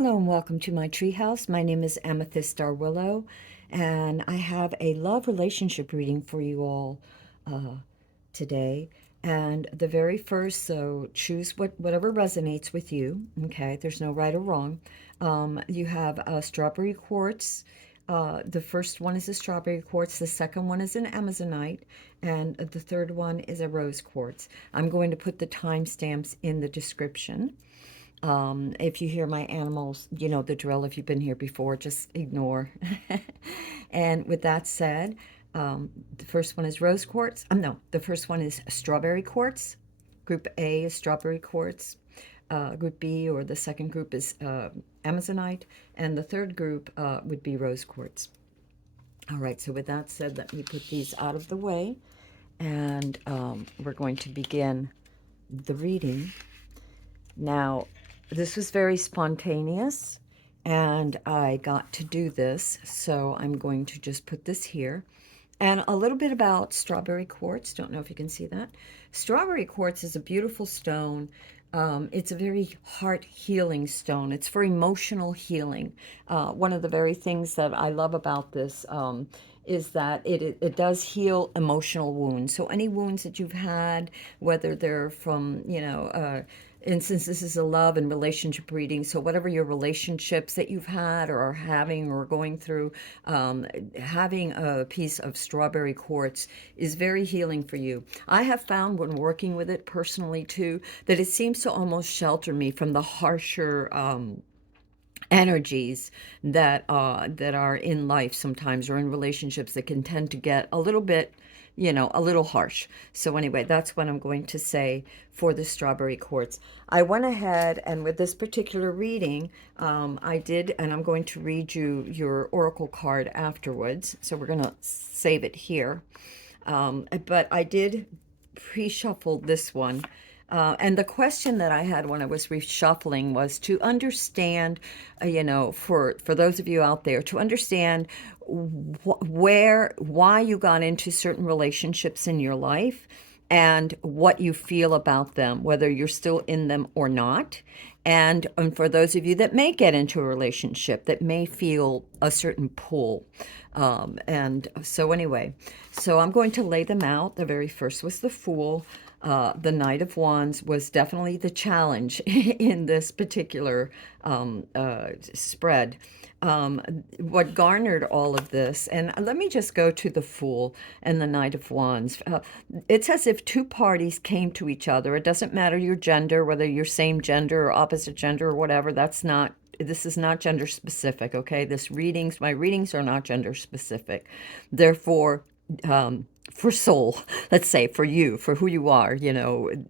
Hello and welcome to my treehouse. My name is Amethyst Starwillow, and I have a love relationship reading for you all today. And the very first, so choose whatever resonates with you. Okay, there's no right or wrong. You have a strawberry quartz. The first one is a strawberry quartz. The second one is an Amazonite, and the third one is a rose quartz. I'm going to put the timestamps in the description. If you hear my animals, you know the drill. If you've been here before, just ignore. And with that said, the first one is rose quartz. No, the first one is strawberry quartz. Group A is strawberry quartz. Group B, or the second group, is Amazonite. And the third group would be rose quartz. All right, so with that said, let me put these out of the way. And we're going to begin the reading. Now, this was very spontaneous, and I got to do this, so I'm going to just put this here. And a little bit about strawberry quartz. Don't know if you can see that. Strawberry quartz is a beautiful stone. It's a very heart healing stone. It's for emotional healing. One of the very things that I love about this is that it does heal emotional wounds. So any wounds that you've had, whether they're from, and since this is a love and relationship reading, so whatever your relationships that you've had or are having or going through, having a piece of strawberry quartz is very healing for you. I have found when working with it personally too, that it seems to almost shelter me from the harsher energies that are in life sometimes, or in relationships, that can tend to get a little bit, a little harsh. So anyway, that's what I'm going to say for the strawberry quartz. I went ahead and with this particular reading, I did, and I'm going to read you your oracle card afterwards. So we're going to save it here. But I did pre-shuffle this one. And the question that I had when I was reshuffling was to understand, for those of you out there, to understand why you got into certain relationships in your life and what you feel about them, whether you're still in them or not. And for those of you that may get into a relationship that may feel a certain pull. And so anyway, so I'm going to lay them out. The very first was the Fool. The Knight of Wands was definitely the challenge in this particular spread. What garnered all of this, and let me just go to the Fool and the Knight of Wands. It's as if two parties came to each other. It doesn't matter your gender, whether you're same gender or opposite gender or whatever. This is not gender specific, okay? My readings are not gender specific. Therefore, for soul, let's say, for you, for who you are,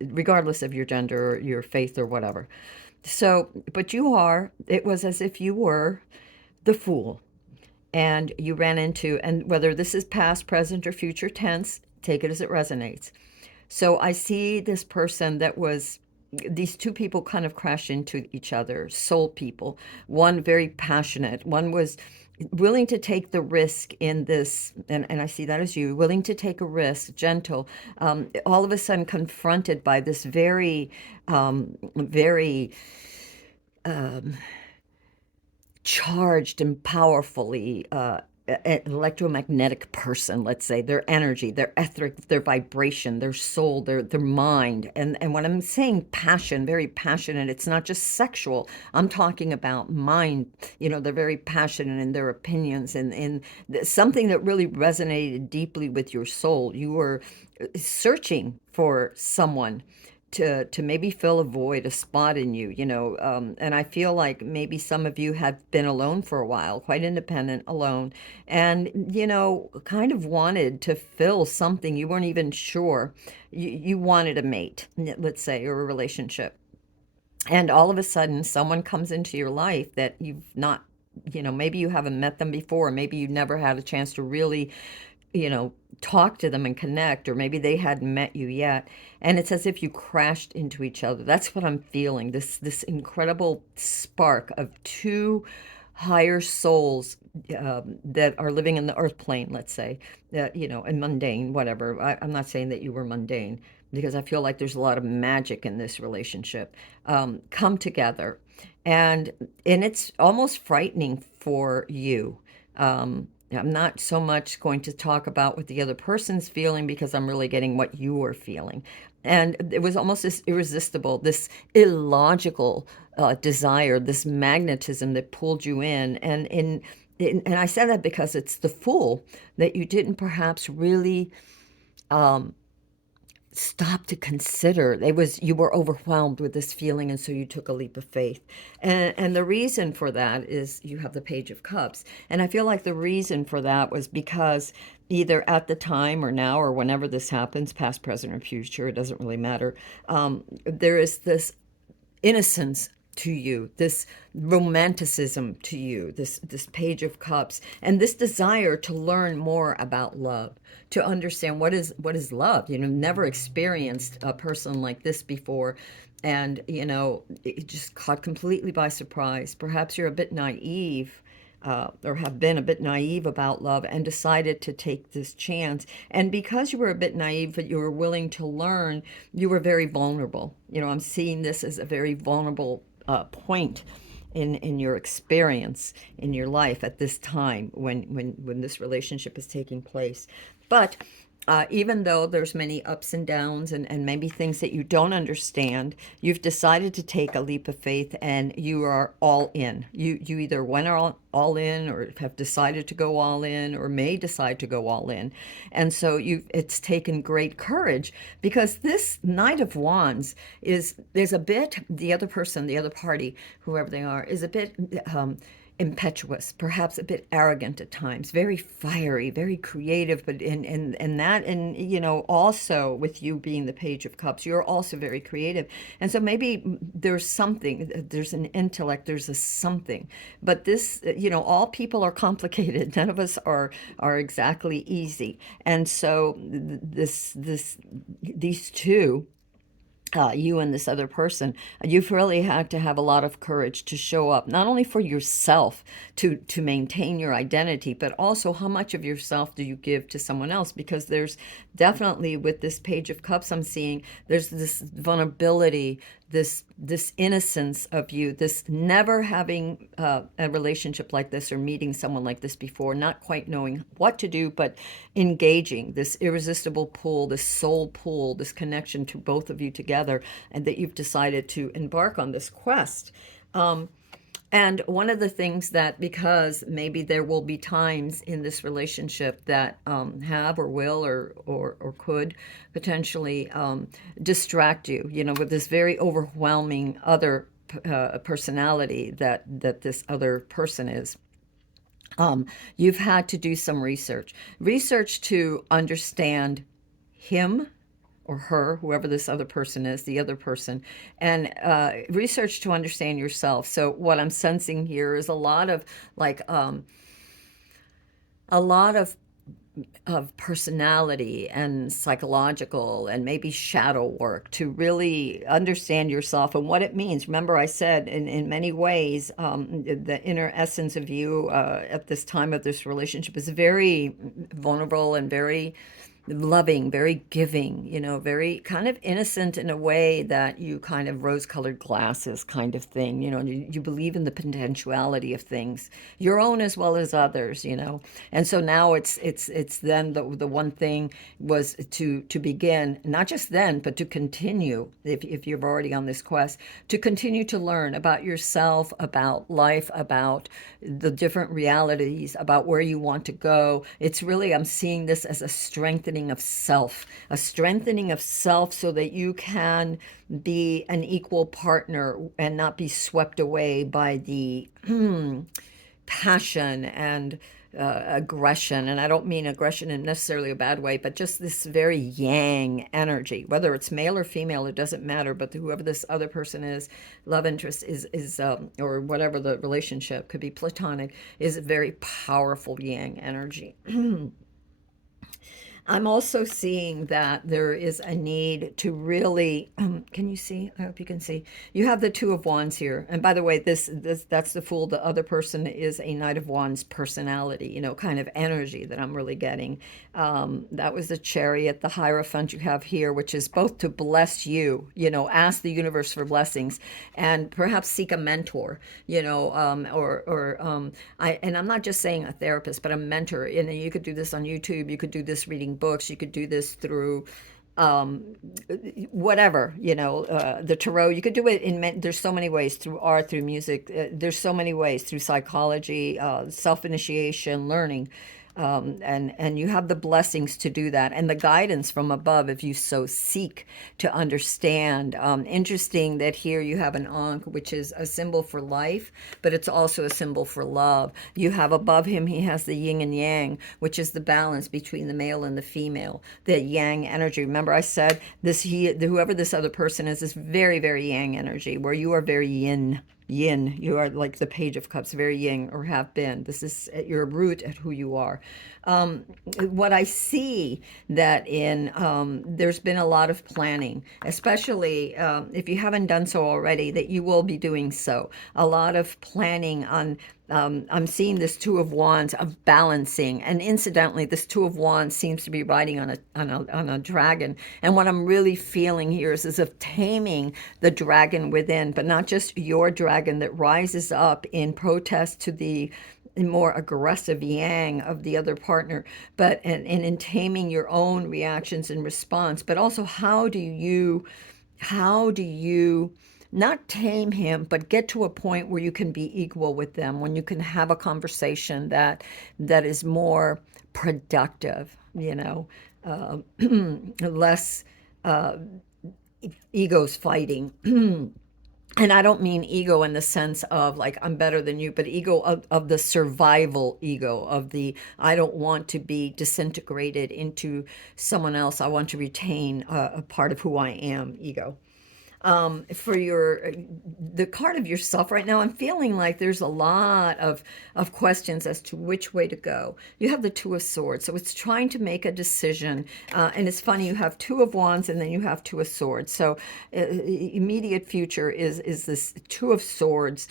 regardless of your gender or your faith or whatever. So, but it was as if you were the Fool, and you ran into, and whether this is past, present, or future tense, take it as it resonates. So I see this person these two people kind of crash into each other, soul people. One very passionate, one was willing to take the risk in this, and I see that as you, willing to take a risk, gentle, all of a sudden confronted by this very, very charged and powerfully electromagnetic person, let's say, their energy, their etheric, their vibration, their soul, their mind. And when I'm saying passion, very passionate, it's not just sexual. I'm talking about mind. They're very passionate in their opinions, and something that really resonated deeply with your soul. You were searching for someone to maybe fill a void, a spot in you, and I feel like maybe some of you had been alone for a while, quite independent, alone, and, kind of wanted to fill something. You weren't even sure. You wanted a mate, let's say, or a relationship. And all of a sudden, someone comes into your life that you've not, maybe you haven't met them before, maybe you never had a chance to really talk to them and connect, or maybe they hadn't met you yet. And it's as if you crashed into each other. That's what I'm feeling. This incredible spark of two higher souls that are living in the earth plane, let's say, and mundane, whatever. I'm not saying that you were mundane, because I feel like there's a lot of magic in this relationship, come together. And it's almost frightening for you. I'm not so much going to talk about what the other person's feeling because I'm really getting what you are feeling. And it was almost this irresistible, this illogical desire, this magnetism that pulled you in. And I said that because it's the fool that you didn't perhaps really stop to consider. It was, you were overwhelmed with this feeling, and so you took a leap of faith. And the reason for that is you have the Page of Cups. And I feel like the reason for that was because either at the time or now or whenever this happens, past, present, or future, it doesn't really matter. There is this innocence to you, this romanticism to you, this Page of Cups, and this desire to learn more about love, to understand what is love. Never experienced a person like this before, and it just caught completely by surprise. Perhaps you're a bit naive, or have been a bit naive about love and decided to take this chance. And because you were a bit naive, but you were willing to learn, you were very vulnerable. I'm seeing this as a very vulnerable point in your experience in your life at this time when this relationship is taking place. But even though there's many ups and downs and maybe things that you don't understand, you've decided to take a leap of faith and you are all in. You either went all in or have decided to go all in or may decide to go all in. And so it's taken great courage, because this Knight of Wands is a bit, the other person, the other party, whoever they are, is a bit impetuous, perhaps a bit arrogant at times, very fiery, very creative, but also with you being the Page of Cups, you're also very creative. And so maybe there's an intellect, there's a something. But this, all people are complicated. None of us are exactly easy. And so these two, you and this other person, you've really had to have a lot of courage to show up, not only for yourself to maintain your identity, but also how much of yourself do you give to someone else? Because there's definitely, with this Page of Cups I'm seeing, there's this vulnerability, this innocence of you, this never having a relationship like this or meeting someone like this before, not quite knowing what to do, but engaging this irresistible pull, this soul pull, this connection to both of you together, and that you've decided to embark on this quest. And one of the things that, because maybe there will be times in this relationship that have or will or could potentially distract you, with this very overwhelming other personality that this other person is. You've had to do some research to understand him or her, whoever this other person is, the other person, and research to understand yourself. So what I'm sensing here is a lot of like a lot of personality and psychological and maybe shadow work to really understand yourself and what it means. Remember, I said in many ways, the inner essence of you at this time of this relationship is very vulnerable and very loving, very giving, very kind of innocent in a way that you kind of rose-colored glasses kind of thing. You believe in the potentiality of things, your own as well as others. And so now it's then the one thing was to begin, not just then, but to continue, if you're already on this quest, to continue to learn about yourself, about life, about the different realities, about where you want to go. It's really, I'm seeing this as a strengthening of self, so that you can be an equal partner and not be swept away by the passion and aggression. And I don't mean aggression in necessarily a bad way, but just this very yang energy, whether it's male or female, it doesn't matter. But whoever this other person is, love interest is or whatever the relationship could be, platonic, is a very powerful yang energy. I'm also seeing that there is a need to really, can you see? I hope you can see. You have the Two of Wands here. And by the way, this that's the Fool. The other person is a Knight of Wands personality, kind of energy that I'm really getting. That was the Chariot, the Hierophant you have here, which is both to bless you, ask the universe for blessings, and perhaps seek a mentor, and I'm not just saying a therapist, but a mentor. And you could do this on YouTube. You could do this reading books. You could do this through um, whatever, the tarot. You could do it there's so many ways, through art, through music. There's so many ways, through psychology, self-initiation, learning. And you have the blessings to do that, and the guidance from above if you so seek to understand. Interesting that here you have an Ankh, which is a symbol for life, but it's also a symbol for love. You have above him, he has the yin and yang, which is the balance between the male and the female, the yang energy. Remember, I said this, whoever this other person is very, very yang energy, where you are very yin. You are like the Page of Cups, very yin, or have been. This is at your root, at who you are. um, what I see that there's been a lot of planning, especially if you haven't done so already, that you will be doing so. A lot of planning on. I'm seeing this Two of Wands of balancing, and incidentally, this Two of Wands seems to be riding on a dragon. And what I'm really feeling here is of taming the dragon within, but not just your dragon that rises up in protest to the more aggressive yang of the other partner, but and in taming your own reactions and response. But also, how do you not tame him, but get to a point where you can be equal with them, when you can have a conversation that is more productive, less egos fighting. And I don't mean ego in the sense of like I'm better than you, but ego of the survival ego, of the I don't want to be disintegrated into someone else. I want to retain a part of who I am ego. For the card of yourself right now, I'm feeling like there's a lot of questions as to which way to go. You have the Two of Swords, so it's trying to make a decision. And it's funny, you have Two of Wands and then you have Two of Swords. So immediate future is this Two of Swords.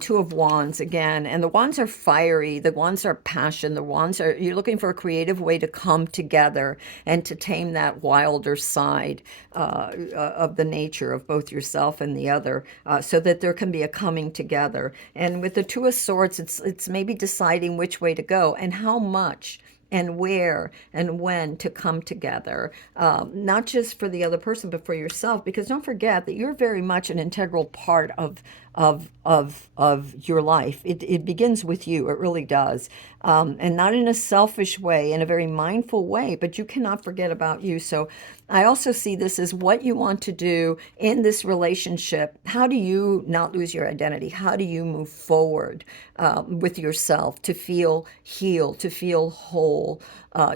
Two of Wands again, and the wands are fiery. The wands are passion. You're looking for a creative way to come together and to tame that wilder side of the nature of both yourself and the other, so that there can be a coming together. And with the Two of Swords, it's maybe deciding which way to go and how much and where and when to come together, not just for the other person, but for yourself. Because don't forget that you're very much an integral part of your life. It begins with you. It really does, and not in a selfish way, in a very mindful way. But you cannot forget about you. So I also see this as what you want to do in this relationship. How do you not lose your identity? How do you move forward with yourself to feel healed, to feel whole,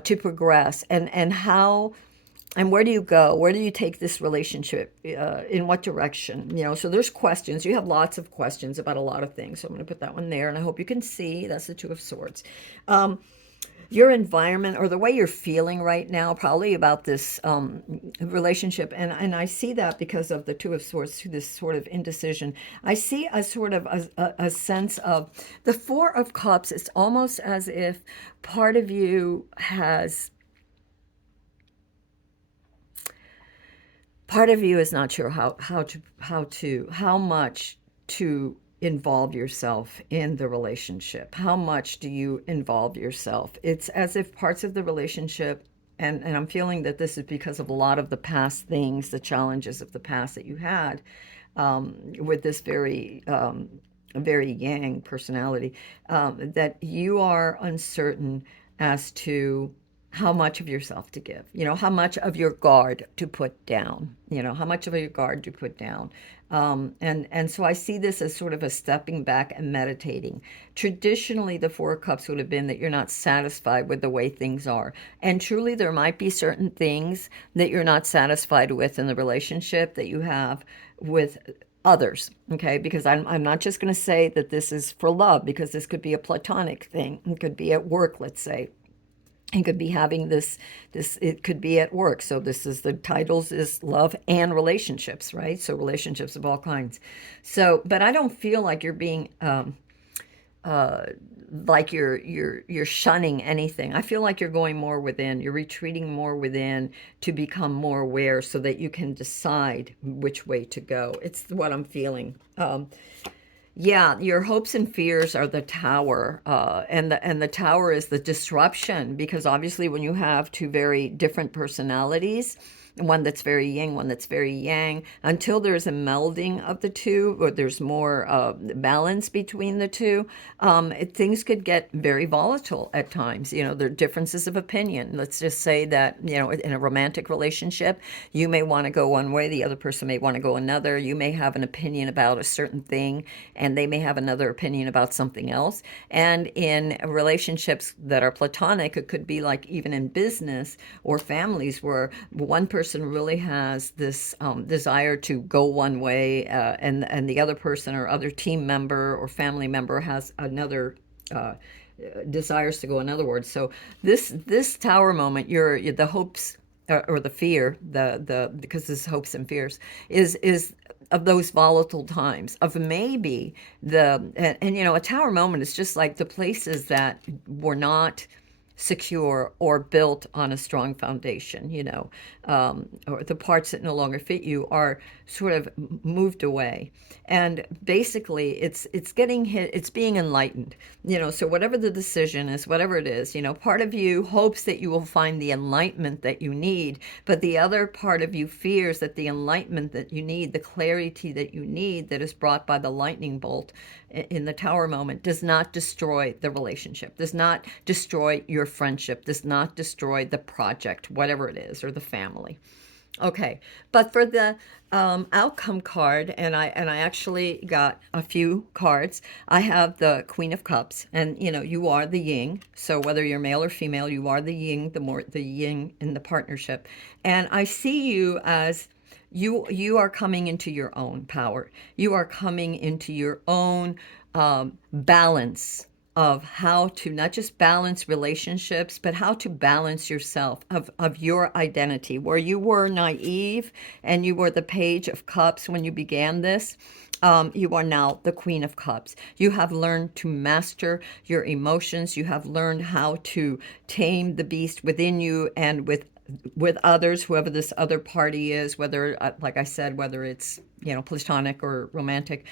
to progress, and where do you go? Where do you take this relationship? In what direction? So there's questions. You have lots of questions about a lot of things. So I'm going to put that one there, and I hope you can see that's the Two of Swords. Your environment, or the way you're feeling right now, probably about this relationship, and I see that because of the Two of Swords, to this sort of indecision. I see a sort of a sense of the Four of Cups. It's almost as if part of you is not sure how much to involve yourself in the relationship. How much do you involve yourself? It's as if parts of the relationship, and I'm feeling that this is because of a lot of the past things, the challenges of the past that you had, with this very yang personality, that you are uncertain as to how much of yourself to give, how much of your guard to put down, how much of your guard to put down. And so I see this as sort of a stepping back and meditating. Traditionally, the Four of Cups would have been that you're not satisfied with the way things are. And truly, there might be certain things that you're not satisfied with in the relationship that you have with others, okay? Because I'm not just going to say that this is for love, because this could be a platonic thing. It could be at work, let's say. You could be having this it could be at work. So this is the titles is love and relationships, right? So relationships of all kinds. So but I don't feel like you're being like you're shunning anything. I feel like you're going more within. You're retreating more within to become more aware so that you can decide which way to go. It's what I'm feeling. Yeah, your hopes and fears are the tower, and the tower is the disruption, because obviously when you have two very different personalities, one that's very yin, one that's very yang, until there's a melding of the two, or there's more balance between the two, things could get very volatile at times. There are differences of opinion. Let's just say that, in a romantic relationship, you may want to go one way, the other person may want to go another. You may have an opinion about a certain thing, and they may have another opinion about something else. And in relationships that are platonic, it could be like even in business or families where one person really has this desire to go one way, and the other person or other team member or family member has another uh, desires to go another word. So this tower moment, the hopes or the fear, the because this hopes and fears is of those volatile times of maybe a tower moment is just like the places that were not secure or built on a strong foundation, or the parts that no longer fit you are sort of moved away. And basically it's getting hit, it's being enlightened, so whatever the decision is, whatever it is, part of you hopes that you will find the enlightenment that you need, but the other part of you fears that the enlightenment that you need, the clarity that you need that is brought by the lightning bolt in the tower moment, does not destroy the relationship, does not destroy your friendship, does not destroy the project, whatever it is, or the family. Okay, but for the outcome card, and I actually got a few cards. I have the Queen of Cups, and you are the Yin. So whether you're male or female, you are the Yin, the Yin in the partnership. And I see you as you are coming into your own power. You are coming into your own balance of how to not just balance relationships, but how to balance yourself, of your identity. Where you were naive and you were the Page of Cups when you began this, you are now the Queen of Cups. You have learned to master your emotions. You have learned how to tame the beast within you and with others, whoever this other party is, whether, like I said, whether it's platonic or romantic.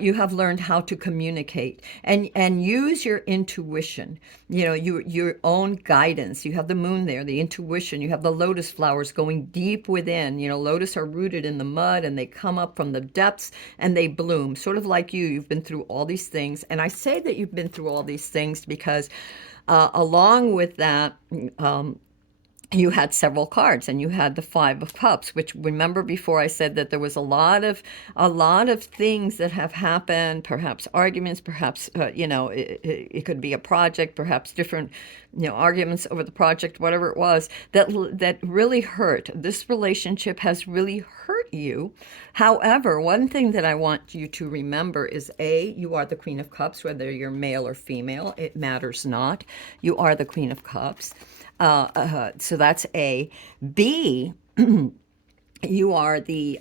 You have learned how to communicate and use your intuition, your own guidance. You have the moon there, the intuition. You have the lotus flowers going deep within. Lotus are rooted in the mud, and they come up from the depths and they bloom, sort of like you've been through all these things. And I say that you've been through all these things because along with that, you had several cards, and you had the Five of Cups, which, remember before I said that there was a lot of things that have happened, perhaps arguments, perhaps it could be a project, perhaps different arguments over the project, whatever it was, that really hurt. This relationship has really hurt you. However, one thing that I want you to remember is, you are the Queen of Cups, whether you're male or female, it matters not. You are the Queen of Cups. So that's A. B, you are the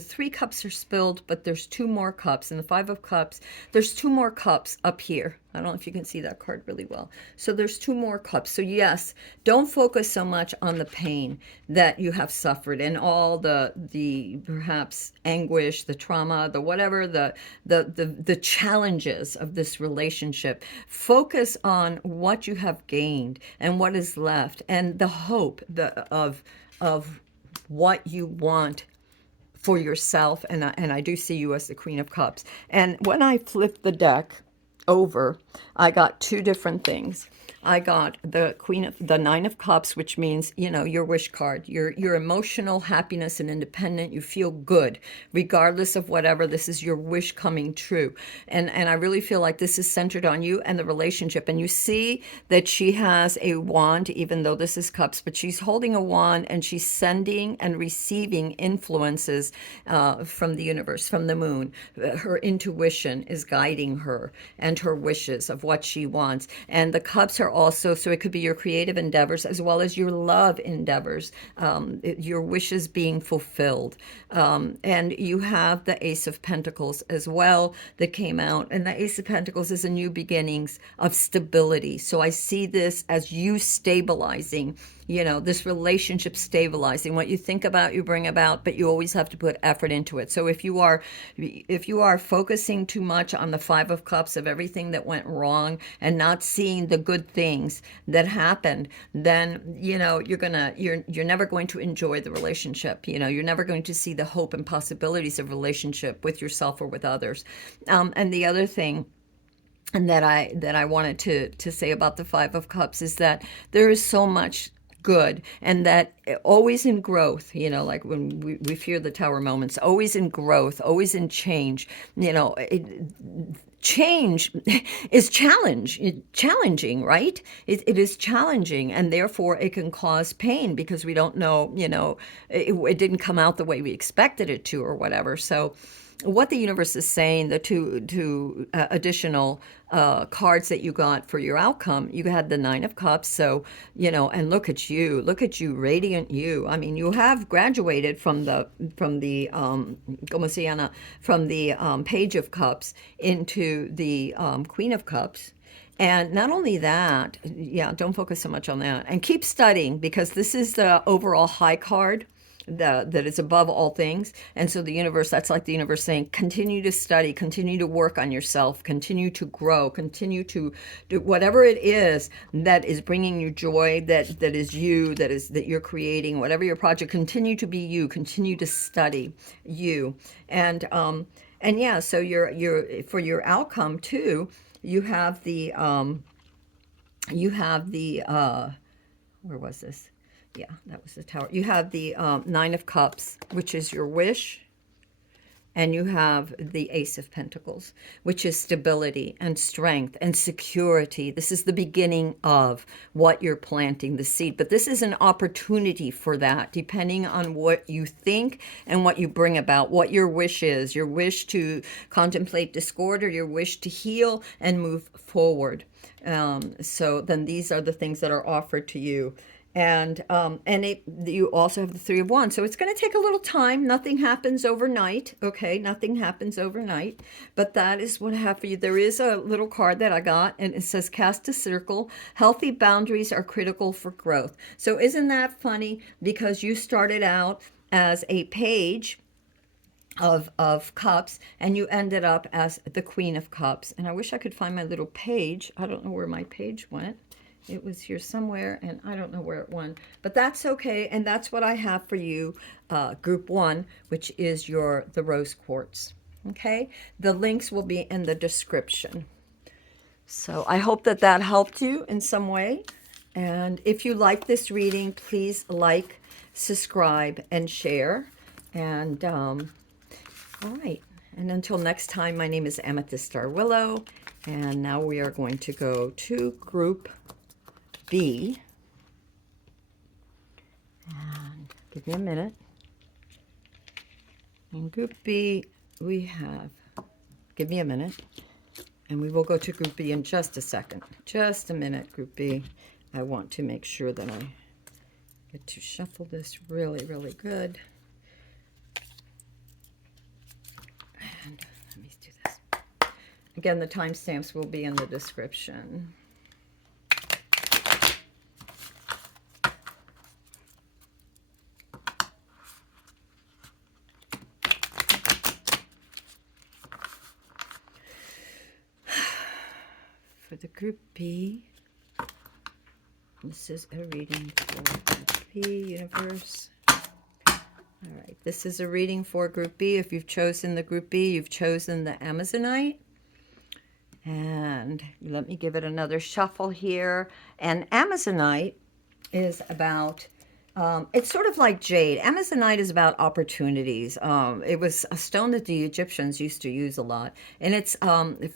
three cups are spilled, but there's two more cups. In the Five of Cups, there's two more cups up here. I don't know if you can see that card really well. So there's two more cups. So yes, don't focus so much on the pain that you have suffered and all the perhaps anguish, the trauma, the whatever, the challenges of this relationship. Focus on what you have gained and what is left, and the hope of what you want for yourself. And I do see you as the Queen of Cups. And when I flipped the deck over, I got two different things. I got the Nine of Cups, which means, you know, your wish card. Your emotional happiness and independent. You feel good, regardless of whatever. This is your wish coming true. And I really feel like this is centered on you and the relationship. And you see that she has a wand, even though this is cups, but she's holding a wand and she's sending and receiving influences from the universe, from the moon. Her intuition is guiding her and her wishes of what she wants. And the cups are also, so it could be your creative endeavors as well as your love endeavors, your wishes being fulfilled. And you have the Ace of Pentacles as well that came out. And the Ace of Pentacles is a new beginnings of stability. So I see this as you stabilizing, you know, this relationship stabilizing. What you think about, you bring about, but you always have to put effort into it. So if you are focusing too much on the Five of Cups of everything that went wrong and not seeing the good things that happened, then, you know, you're never going to enjoy the relationship. You know, you're never going to see the hope and possibilities of relationship with yourself or with others. And the other thing and that I wanted to say about the Five of Cups is that there is so much good, and that always in growth, you know, like when we fear the tower moments, always in growth, always in change, you know, change is challenging, right? It is challenging, and therefore it can cause pain because we don't know, you know, it didn't come out the way we expected it to or whatever. So what the universe is saying, the two additional cards that you got for your outcome, you had the Nine of Cups. So, you know, and look at you, radiant you. I mean, you have graduated from the como se llama, from the Page of Cups into the Queen of Cups. And not only that, yeah, don't focus so much on that. And keep studying, because this is the overall high card that is above all things. And so the universe, that's like the universe saying, continue to study, continue to work on yourself, continue to grow, continue to do whatever it is that is bringing you joy, that is you, that you're creating, whatever your project, continue to be you, continue to study you. And yeah, so you're for your outcome too, you have the where was this? Yeah, that was the Tower. You have the Nine of Cups, which is your wish, and you have the Ace of Pentacles, which is stability and strength and security. This is the beginning of what you're planting, the seed. But this is an opportunity for that, depending on what you think and what you bring about, what your wish is, your wish to contemplate discord or your wish to heal and move forward. So then these are the things that are offered to you. And you also have the Three of Wands. So it's going to take a little time. Nothing happens overnight. Okay, nothing happens overnight. But that is what I have for you. There is a little card that I got, and it says, cast a circle. Healthy boundaries are critical for growth. So isn't that funny? Because you started out as a page of cups, and you ended up as the Queen of Cups. And I wish I could find my little page. I don't know where my page went. It was here somewhere, and I don't know where it went. But that's okay, and that's what I have for you, Group 1, which is the Rose Quartz. Okay? The links will be in the description. So I hope that helped you in some way. And if you like this reading, please like, subscribe, and share. And all right. And until next time, my name is Amethyst Star Willow. And now we are going to go to Group B. And give me a minute. In Group B, we have, give me a minute. And we will go to Group B in just a second. Just a minute, Group B. I want to make sure that I get to shuffle this really, really good. And let me do this. Again, the timestamps will be in the description. For the Group B, this is a reading for Group B, Universe. All right, this is a reading for Group B. If you've chosen the Group B, you've chosen the Amazonite. And let me give it another shuffle here. And Amazonite is about, it's sort of like jade. Amazonite is about opportunities. It was a stone that the Egyptians used to use a lot. And it's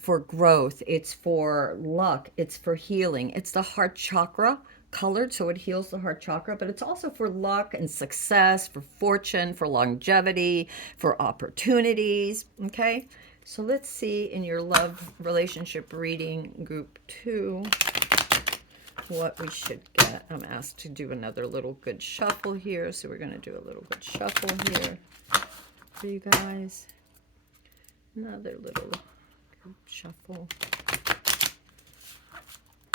for growth, it's for luck, it's for healing. It's the heart chakra colored, so it heals the heart chakra, but it's also for luck and success, for fortune, for longevity, for opportunities. Okay? So let's see in your love relationship reading group 2 what we should get. I'm asked to do another little good shuffle here, so we're going to do a little good shuffle here for you guys. Another little good shuffle.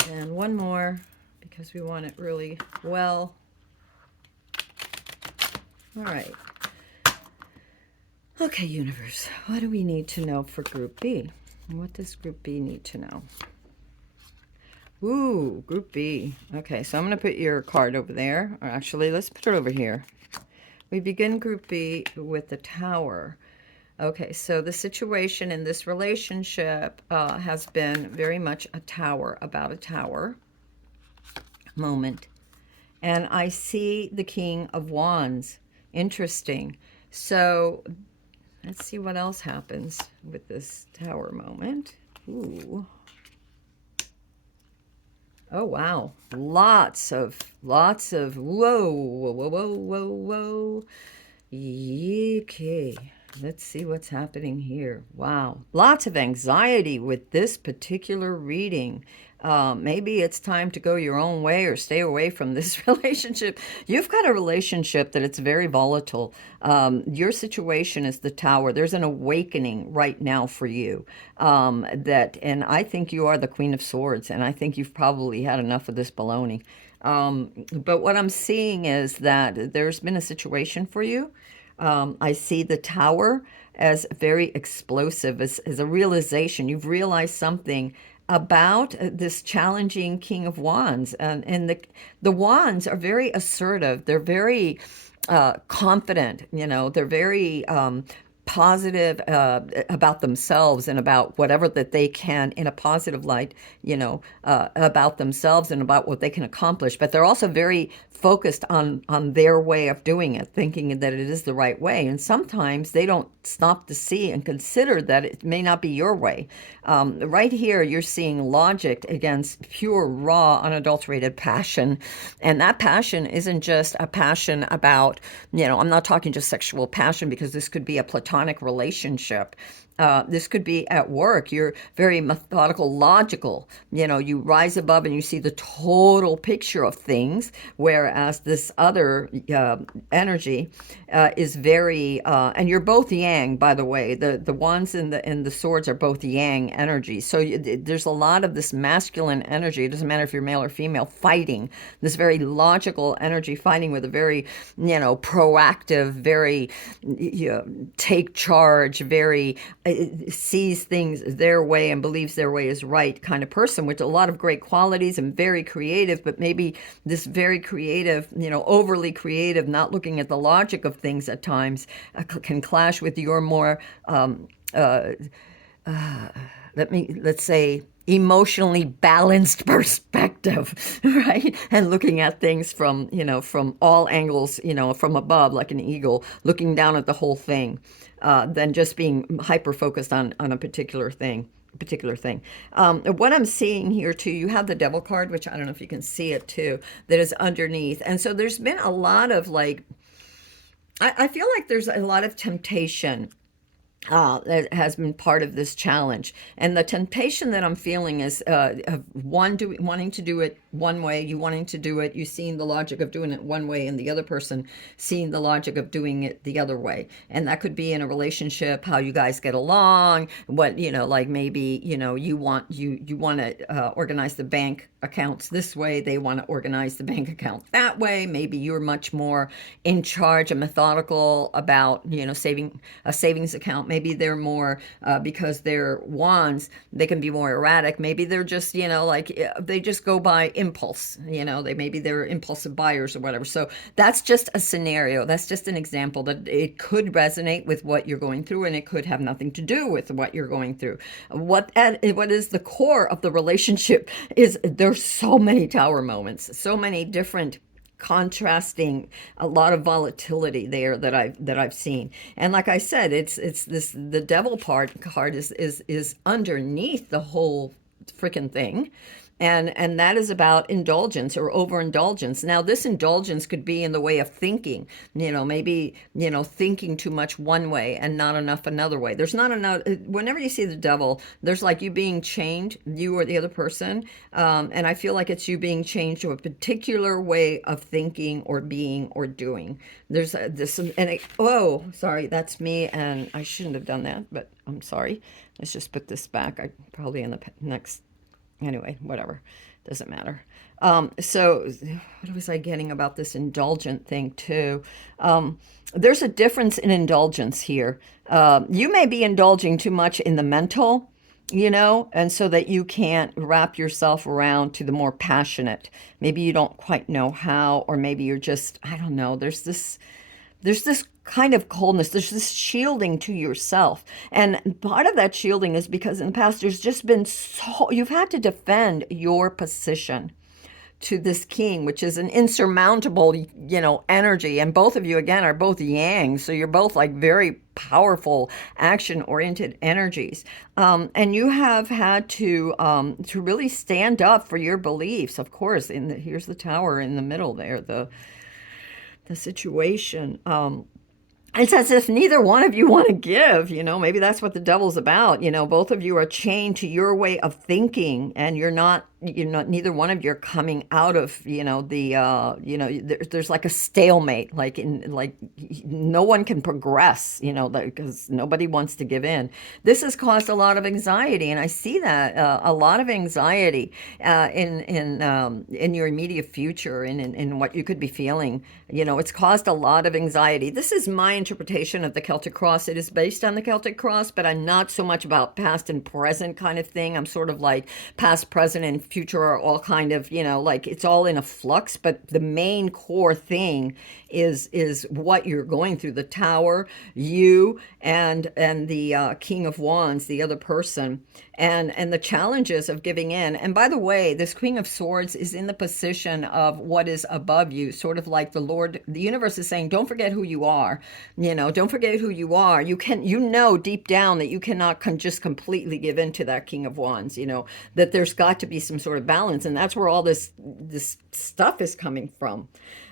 And one more because we want it really well. All right. Okay, universe, what do we need to know for group B? What does group B need to know? Ooh, group B. Okay, so I'm going to put your card over there. Or actually, let's put it over here. We begin group B with the Tower. Okay, so the situation in this relationship has been very much a tower, about a tower moment. And I see the King of Wands. Interesting. So let's see what else happens with this tower moment. Ooh. Oh, wow. Lots of, whoa, whoa, whoa, whoa, whoa, whoa. Okay. Let's see what's happening here. Wow. Lots of anxiety with this particular reading. Maybe it's time to go your own way or stay away from this relationship. You've got a relationship that it's very volatile. Your situation is the Tower. There's an awakening right now for you. And I think you are the Queen of Swords, and I think you've probably had enough of this baloney. But what I'm seeing is that there's been a situation for you. I see the Tower as very explosive, as a realization. You've realized something about this challenging King of Wands. And the Wands are very assertive. They're very confident. They're very positive about themselves and about whatever that they can in a positive light, about themselves and about what they can accomplish. But they're also very focused on their way of doing it, thinking that it is the right way. And sometimes they don't stop to see and consider that it may not be your way. Right here, you're seeing logic against pure, raw, unadulterated passion. And that passion isn't just a passion about, I'm not talking just sexual passion, because this could be a platonic relationship. This could be at work. You're very methodical, logical. You rise above and you see the total picture of things, whereas this other energy is very, and you're both yang, by the way. The wands and the swords are both yang energy. So there's a lot of this masculine energy. It doesn't matter if you're male or female, fighting. This very logical energy fighting with a very, proactive, very take charge, very sees things their way and believes their way is right kind of person, with a lot of great qualities and very creative, but maybe this very creative, overly creative, not looking at the logic of things at times, can clash with your more, let's say, emotionally balanced perspective, right? And looking at things from all angles, from above, like an eagle, looking down at the whole thing, than just being hyper focused on a particular thing. What I'm seeing here too, you have the Devil card, which I don't know if you can see it too, that is underneath. And so there's been a lot of I feel like there's a lot of temptation that has been part of this challenge. And the temptation that I'm feeling is of wanting to do it one way, you wanting to do it, you seeing the logic of doing it one way, and the other person seeing the logic of doing it the other way. And that could be in a relationship, how you guys get along, what, maybe, you want to organize the bank accounts this way, they want to organize the bank account that way. Maybe you're much more in charge and methodical about, saving a savings account. Maybe they're more, because they're wands, they can be more erratic. Maybe they're just, they just go by impulse. They're impulsive buyers or whatever. So that's just a scenario. That's just an example that it could resonate with what you're going through, and it could have nothing to do with what you're going through. What is the core of the relationship is there's so many tower moments, so many different contrasting, a lot of volatility there that I've seen. And like I said, it's this, the devil card is underneath the whole freaking thing. And that is about indulgence or overindulgence. Now, this indulgence could be in the way of thinking, maybe, thinking too much one way and not enough another way. There's not enough. Whenever you see the devil, there's like you being chained, you or the other person. And I feel like it's you being changed to a particular way of thinking or being or doing. There's this, oh, sorry, that's me. And I shouldn't have done that, but I'm sorry. Let's just put this back. I probably in the next. Anyway, whatever, doesn't matter. So what was I getting about this indulgent thing too? There's a difference in indulgence here. You may be indulging too much in the mental, and so that you can't wrap yourself around to the more passionate. Maybe you don't quite know how, or maybe you're just, I don't know, there's this kind of coldness. There's this shielding to yourself. And part of that shielding is because in the past, there's just been you've had to defend your position to this king, which is an insurmountable, energy. And both of you, again, are both yang. So you're both like very powerful, action-oriented energies. And you have had to really stand up for your beliefs, of course. Here's the tower in the middle there, the situation. It's as if neither one of you want to give, maybe that's what the devil's about. Both of you are chained to your way of thinking, and neither one of you are coming out of, there's like a stalemate, like no one can progress, because nobody wants to give in. This has caused a lot of anxiety, and I see that a lot of anxiety in your immediate future, and in what you could be feeling. It's caused a lot of anxiety. This is my interpretation of the Celtic cross. It is based on the Celtic cross, but I'm not so much about past and present kind of thing. I'm sort of like past, present, and future are all kind of, like it's all in a flux, but the main core thing is what you're going through. The tower, you, and the King of Wands, the other person, and the challenges of giving in. And by the way, this Queen of Swords is in the position of what is above you, sort of like the Lord. The universe is saying, don't forget who you are. Don't forget who you are. You deep down that you cannot just completely give in to that King of Wands. That there's got to be some sort of balance, and that's where all this stuff is coming from.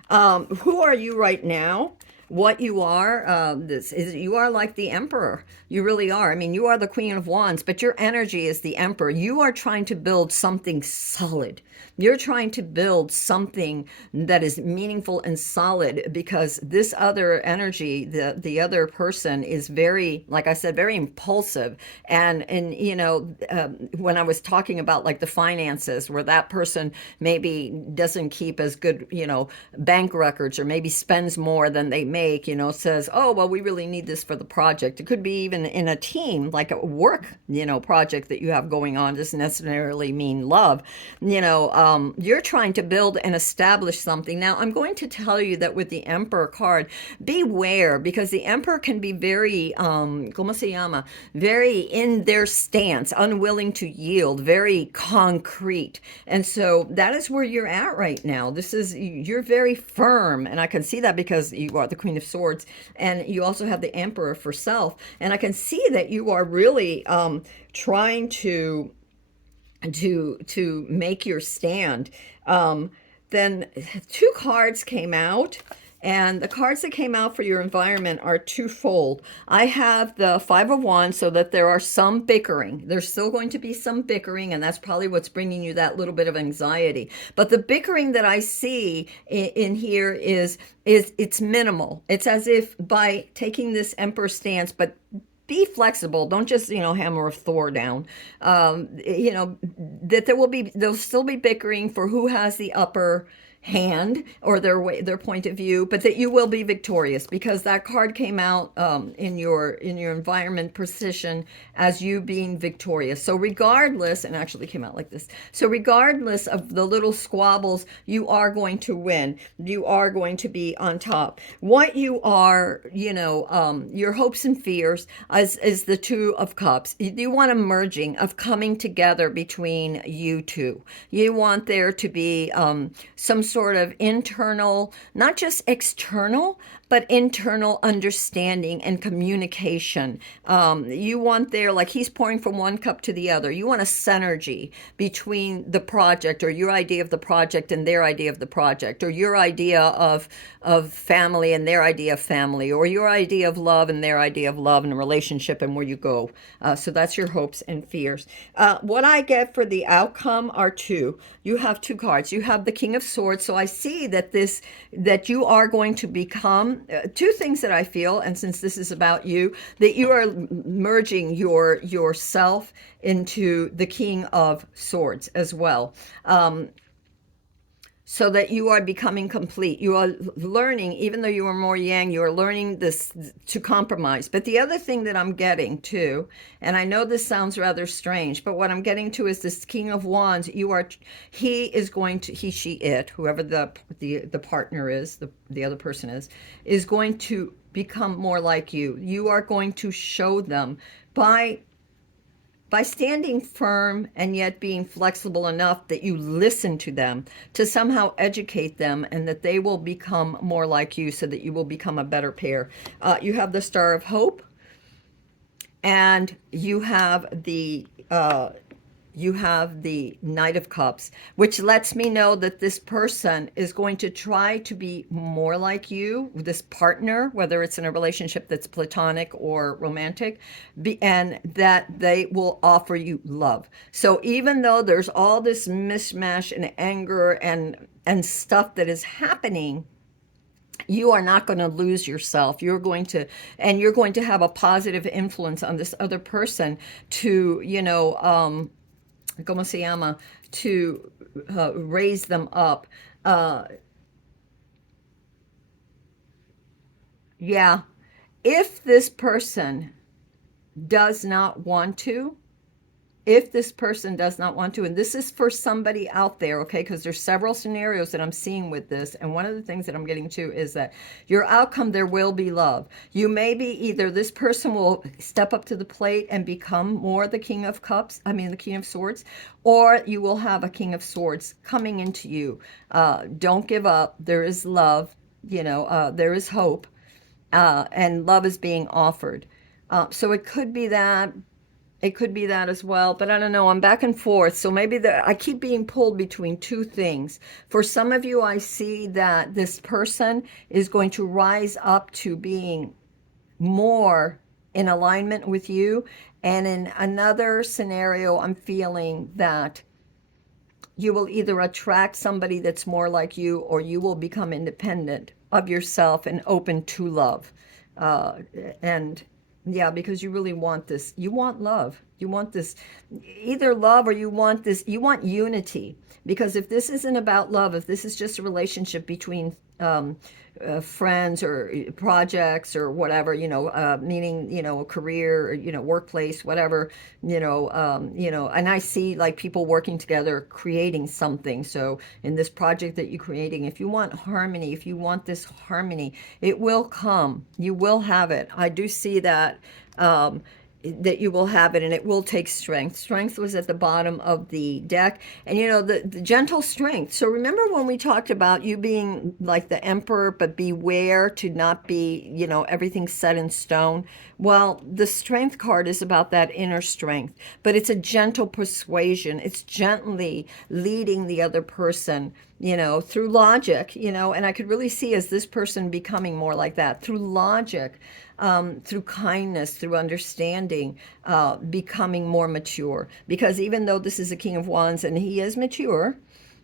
Who are you right now? What you are, you are like the Emperor. You really are. I mean, you are the Queen of Wands, but your energy is the Emperor. You are trying to build something solid. You're trying to build something that is meaningful and solid, because this other energy, the other person, is very, like I said, very impulsive. And when I was talking about like the finances, where that person maybe doesn't keep as good, bank records, or maybe spends more than they make, says, oh, well, we really need this for the project. It could be even in a team, like a work, project that you have going on. Doesn't necessarily mean love, you're trying to build and establish something. Now, I'm going to tell you that with the Emperor card, beware, because the Emperor can be very, ¿cómo se llama? Very in their stance, unwilling to yield, very concrete. And so that is where you're at right now. You're very firm. And I can see that because you are the Queen of Swords, and you also have the Emperor for self. And I can see that you are really trying to make your stand. Then two cards came out, and the cards that came out for your environment are twofold. I have the Five of Wands, so that there are some bickering. There's still going to be some bickering, and that's probably what's bringing you that little bit of anxiety. But the bickering that I see in here is it's minimal. It's as if by taking this Emperor stance, but be flexible. Don't just, hammer a Thor down. That there'll still be bickering for who has the upper hand or their point of view, but that you will be victorious, because that card came out in your environment position as you being victorious. So regardless, and actually came out like this. So regardless of the little squabbles, you are going to win. You are going to be on top. What you are, your hopes and fears is the Two of Cups. You want a merging of coming together between you two. You want there to be some sort of internal, not just external, but internal understanding and communication. You want there, like he's pouring from one cup to the other. You want a synergy between the project, or your idea of the project and their idea of the project, or your idea of family and their idea of family, or your idea of love and their idea of love and a relationship and where you go. So that's your hopes and fears. What I get for the outcome are two. You have two cards. You have the King of Swords. So I see that you are going to become two things that I feel, and since this is about you, that you are merging yourself into the King of Swords as well. So that you are becoming complete. You are learning, even though you are more yang, you are learning this to compromise. But the other thing that I'm getting to, and I know this sounds rather strange, but what I'm getting to is this King of Wands. He is going to, he, she, it, whoever the partner is, the other person is going to become more like you. You are going to show them by standing firm and yet being flexible enough that you listen to them, to somehow educate them, and that they will become more like you, so that you will become a better pair. You have the Star of Hope, and you have the Knight of Cups, which lets me know that this person is going to try to be more like you, this partner, whether it's in a relationship that's platonic or romantic, and that they will offer you love. So even though there's all this mishmash and anger and stuff that is happening, you are not going to lose yourself. You're going to have a positive influence on this other person to, como se llama, to raise them up. Yeah, if this person does not want to, and this is for somebody out there, okay, because there's several scenarios that I'm seeing with this, and one of the things that I'm getting to is that your outcome, there will be love. You may be either this person will step up to the plate and become more the King of Swords, or you will have a King of Swords coming into you. Don't give up. There is love, there is hope, and love is being offered. So it could be that. It could be that as well, but I don't know. I'm back and forth. So maybe I keep being pulled between two things. For some of you, I see that this person is going to rise up to being more in alignment with you. And in another scenario, I'm feeling that you will either attract somebody that's more like you, or you will become independent of yourself and open to love. And yeah, because you really want this. You want love. You want this, either love, or you want unity. Because if this isn't about love, if this is just a relationship between friends or projects or whatever, meaning, a career, or, workplace, whatever, and I see like people working together, creating something. So in this project that you're creating, if you want harmony, if you want this harmony, it will come. You will have it. I do see that. That you will have it, and it will take strength. Strength was at the bottom of the deck, and the gentle strength. So remember when we talked about you being like the emperor, but beware to not be, everything set in stone. Well, the strength card is about that inner strength, but it's a gentle persuasion. It's gently leading the other person, through logic, and I could really see as this person becoming more like that through logic, through kindness, through understanding, becoming more mature. Because even though this is a King of Wands and he is mature,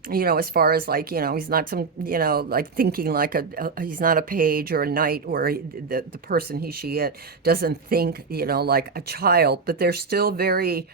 as far as like, he's not some, like thinking like he's not a page or a knight, or the person, he, she, it doesn't think, like a child, but they're still very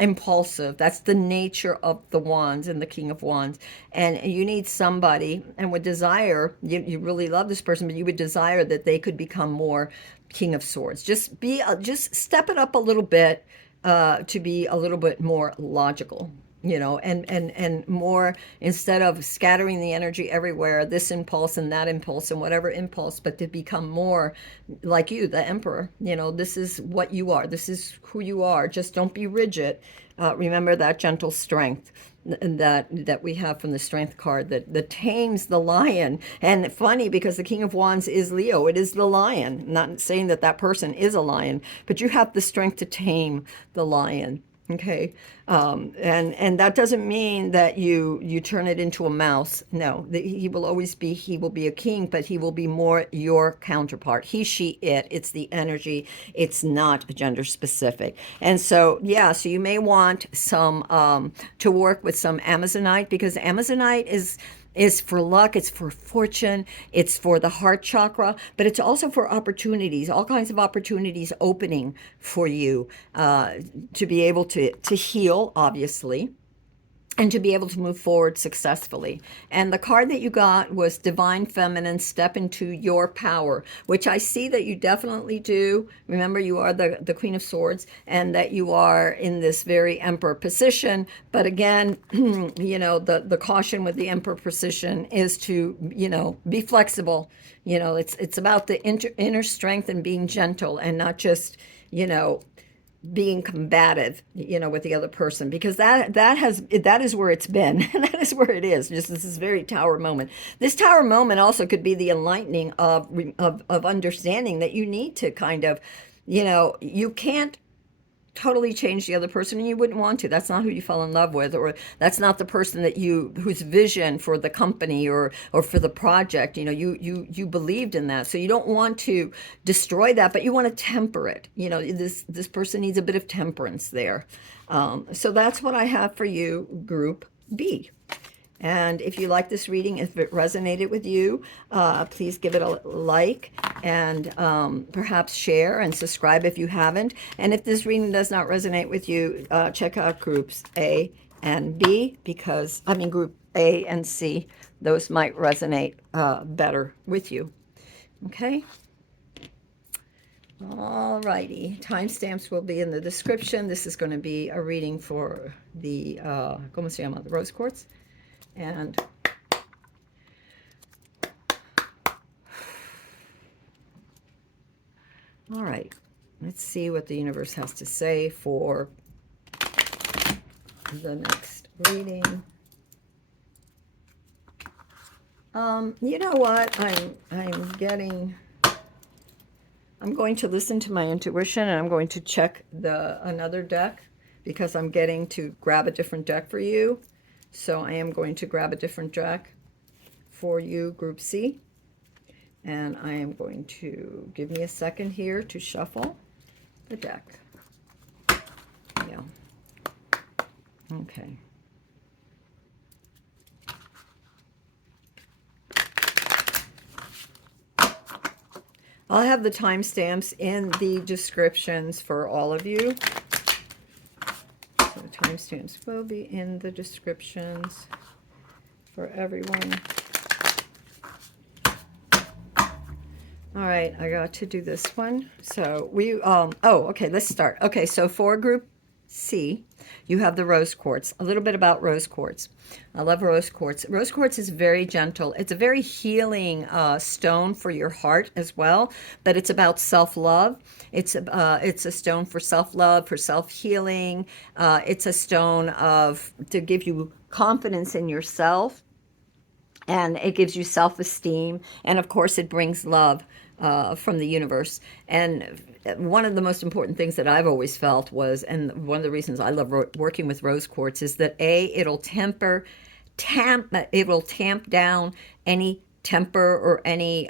impulsive. That's the nature of the wands and the king of wands. And you need somebody, and would desire, you really love this person, but you would desire that they could become more king of swords. Just step it up a little bit, to be a little bit more logical, and more, instead of scattering the energy everywhere, this impulse and that impulse and whatever impulse, but to become more like you, the emperor. This is what you are, this is who you are. Just don't be rigid. Remember that gentle strength that we have from the strength card, that tames the lion. And funny, because the king of wands is Leo, it is the lion. I'm not saying that that person is a lion, but you have the strength to tame the lion. Okay. And that doesn't mean that you turn it into a mouse. No, he will always be, he will be a king, but he will be more your counterpart. He, she, it's the energy. It's not gender specific. And so, yeah, so you may want some, to work with some Amazonite, because Amazonite is for luck, it's for fortune, it's for the heart chakra, but it's also for opportunities, all kinds of opportunities opening for you, to be able to heal, obviously, and to be able to move forward successfully. And the card that you got was Divine Feminine, Step into Your Power, which I see that you definitely do. Remember, you are the Queen of Swords, and that you are in this very Emperor position. But again, the caution with the Emperor position is to, be flexible. It's about the inner strength and being gentle, and not just, being combative, with the other person, because that is where it's been, and that is where it is. Just this is very tower moment. This tower moment also could be the enlightening of understanding that you need to kind of, you can't totally change the other person, and you wouldn't want to. That's not who you fell in love with, or that's not the person whose vision for the company or for the project, you believed in that. So you don't want to destroy that, but you want to temper it. This person needs a bit of temperance there. So that's what I have for you, Group B. And if you like this reading, if it resonated with you, please give it a like, and perhaps share and subscribe if you haven't. And if this reading does not resonate with you, check out groups A and B, group A and C. Those might resonate better with you. Okay? All righty. Timestamps will be in the description. This is going to be a reading for the, ¿cómo se llama? The rose quartz. And all right, let's see what the universe has to say for the next reading. You know what? I'm going to listen to my intuition, and I'm going to check another deck, because I'm getting to grab a different deck for you. So I am going to grab a different deck for you, Group C. And I am going to give me a second here to shuffle the deck. Yeah. Okay. I'll have the timestamps in the descriptions for all of you. The timestamps will be in the descriptions for everyone. All right, I got to do this one. So okay, let's start. Okay, so for Group C, you have the rose quartz. A little bit about rose quartz. I love rose quartz. Rose quartz is very gentle. It's a very healing stone for your heart as well, but it's about self-love. It's a stone for self-love, for self-healing. It's a stone to give you confidence in yourself, and it gives you self-esteem, and of course it brings love from the universe. And one of the most important things that I've always felt was, and one of the reasons I love working with rose quartz, is that it'll tamp down any temper or any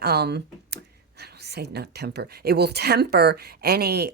it will temper any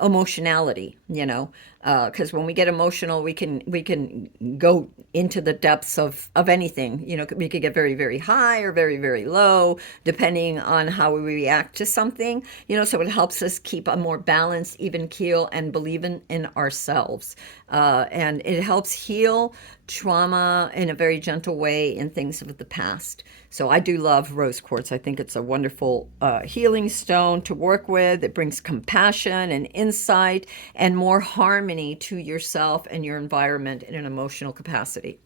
emotionality, because when we get emotional, we can go into the depths of anything. We could get very, very high or very, very low, depending on how we react to something. So it helps us keep a more balanced, even keel, and believe in ourselves. And it helps heal trauma in a very gentle way in things of the past. So I do love rose quartz. I think it's a wonderful healing stone to work with. It brings compassion and insight and more harmony to yourself and your environment in an emotional capacity.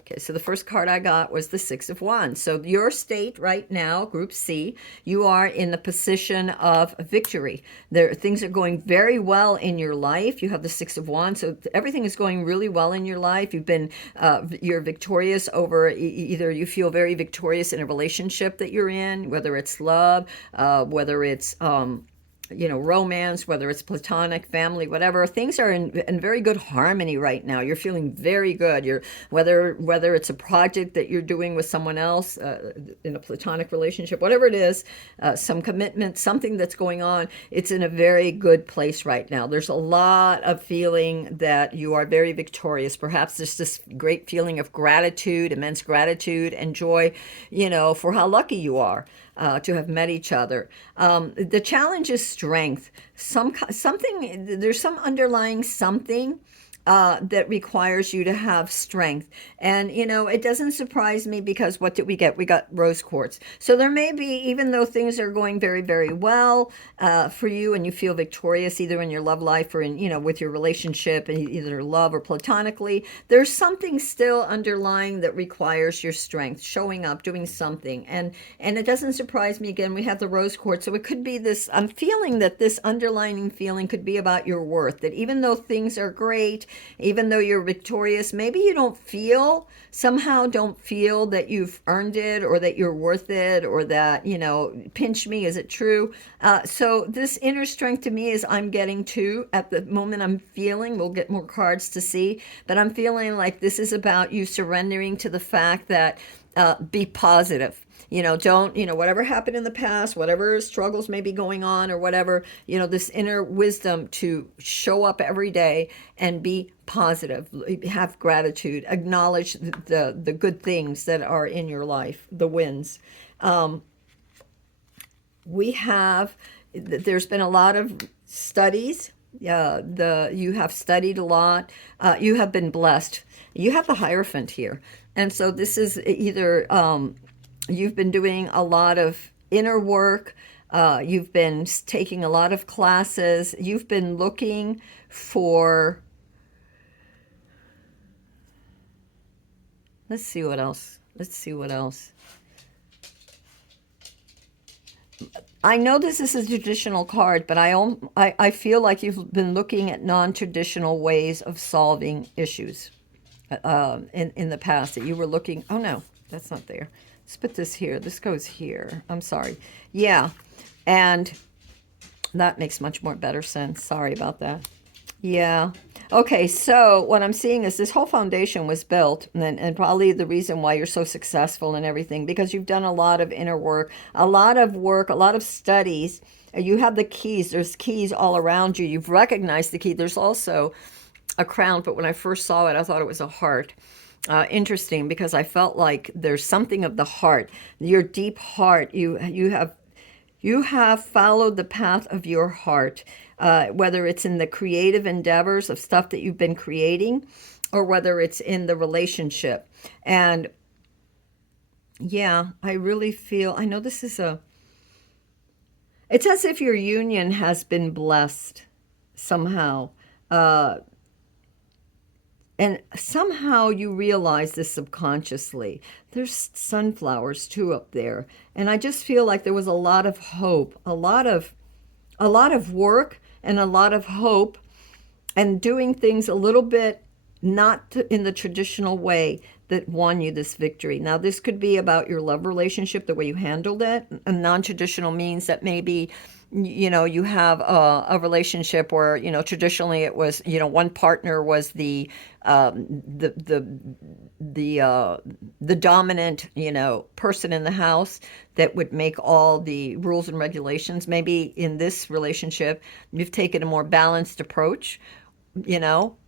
Okay, so the first card I got was the Six of Wands. So your state right now, Group C, you are in the position of victory. Things are going very well in your life. You have the Six of Wands, so everything is going really well in your life. You're victorious over, either you feel very victorious in a relationship that you're in, whether it's love, whether it's romance, whether it's platonic, family, whatever. Things are in very good harmony right now. You're feeling very good. Whether it's a project that you're doing with someone else, in a platonic relationship, whatever it is, some commitment, something that's going on, it's in a very good place right now. There's a lot of feeling that you are very victorious. Perhaps there's this great feeling of gratitude, immense gratitude and joy, for how lucky you are to have met each other. The challenge is strength. There's some underlying something that requires you to have strength. And, it doesn't surprise me, because what did we get? We got rose quartz. So there may be, even though things are going very, very well for you and you feel victorious either in your love life or with your relationship, and either love or platonically, there's something still underlying that requires your strength, showing up, doing something. And it doesn't surprise me. Again, we have the rose quartz. So it could be this, I'm feeling that this underlying feeling could be about your worth, that even though things are great, even though you're victorious, maybe you don't feel that you've earned it, or that you're worth it, or that, pinch me, is it true? So this inner strength to me is I'm getting to, at the moment I'm feeling, we'll get more cards to see, but I'm feeling like this is about you surrendering to the fact that be positive. Don't, whatever happened in the past, whatever struggles may be going on or whatever, this inner wisdom to show up every day and be positive, have gratitude, acknowledge the good things that are in your life, the wins. There's been a lot of studies. You have studied a lot. You have been blessed. You have the Hierophant here. And so this is either, you've been doing a lot of inner work. You've been taking a lot of classes. You've been looking for, let's see what else. I know this is a traditional card, but I feel like you've been looking at non-traditional ways of solving issues in the past, that you were looking, oh no, that's not there. Let's put this here. This goes here. I'm sorry. Yeah. And that makes much more better sense. Sorry about that. Yeah. Okay, so what I'm seeing is this whole foundation was built, and probably the reason why you're so successful and everything, because you've done a lot of inner work, a lot of studies. You have the keys. There's keys all around you. You've recognized the key. There's also a crown, but when I first saw it, I thought it was a heart. Interesting, because I felt like there's something of the heart, your deep heart. You have followed the path of your heart, whether it's in the creative endeavors of stuff that you've been creating, or whether it's in the relationship. And yeah, I really feel, I know this is it's as if your union has been blessed somehow. And somehow you realize this subconsciously. There's sunflowers too up there. And I just feel like there was a lot of hope, a lot of work, and a lot of hope, and doing things a little bit not in the traditional way that won you this victory. Now, this could be about your love relationship, the way you handled it. And non-traditional means that maybe you have a relationship where, traditionally it was, one partner was the the the dominant, person in the house that would make all the rules and regulations. Maybe in this relationship, you've taken a more balanced approach,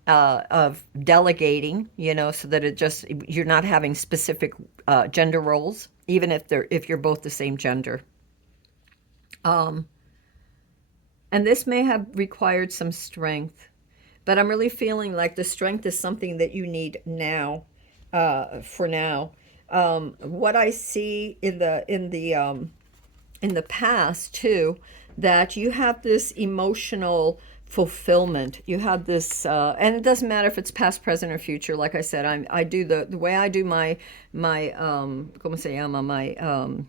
of delegating, so that you're not having specific gender roles, even if you're both the same gender. Um, and this may have required some strength, but I'm really feeling like the strength is something that you need now, for now. What I see in the past too, that you have this emotional fulfillment. You have this, and it doesn't matter if it's past, present, or future. Like I said, I do the way I do my como se llama,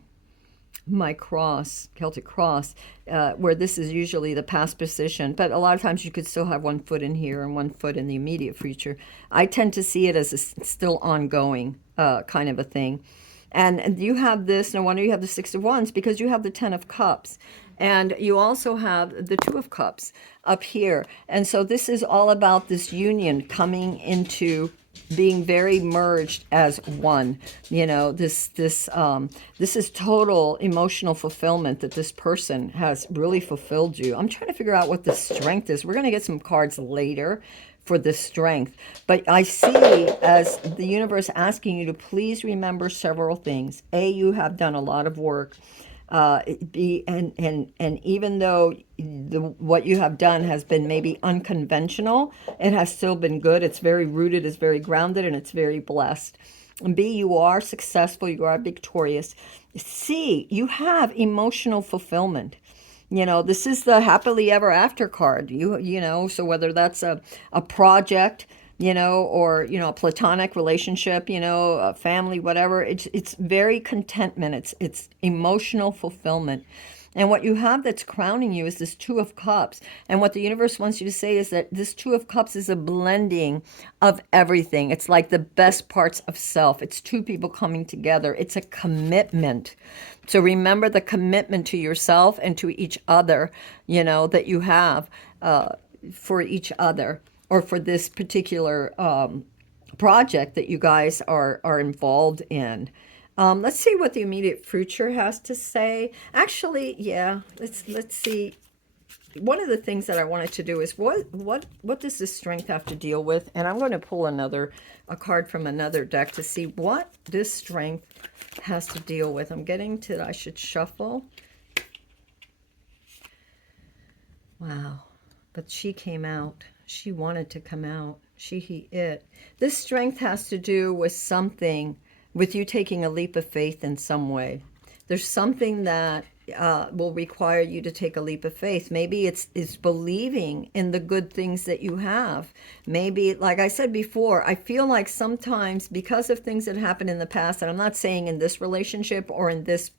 my cross, Celtic cross, where this is usually the past position, but a lot of times you could still have one foot in here and one foot in the immediate future. I tend to see it as a still ongoing kind of a thing. And you have this, no wonder you have the Six of Wands, because you have the Ten of Cups. And you also have the Two of Cups up here. And so this is all about this union coming into being very merged as one. This is total emotional fulfillment, that this person has really fulfilled you. I'm trying to figure out what the strength is. We're going to get some cards later for the strength, but I see as the universe asking you to please remember several things. A, you have done a lot of work. And even though what you have done has been maybe unconventional, it has still been good. It's very rooted, it's very grounded, and it's very blessed. And B, you are successful, you are victorious. C, you have emotional fulfillment. This is the happily ever after card. So whether that's a project, or, a platonic relationship, a family, whatever, it's very contentment. It's emotional fulfillment. And what you have that's crowning you is this Two of Cups. And what the universe wants you to say is that this Two of Cups is a blending of everything. It's like the best parts of self. It's two people coming together. It's a commitment. So remember the commitment to yourself and to each other, that you have for each other, or for this particular project that you guys are involved in. Let's see what the immediate future has to say. Actually, yeah, let's see. One of the things that I wanted to do is what does this strength have to deal with? And I'm going to pull a card from another deck to see what this strength has to deal with. I'm getting to, I should shuffle. Wow. But she came out. She wanted to come out. It. This strength has to do with something, with you taking a leap of faith in some way. There's something that will require you to take a leap of faith. Maybe it's believing in the good things that you have. Maybe, like I said before, I feel like sometimes because of things that happened in the past, and I'm not saying in this relationship or in this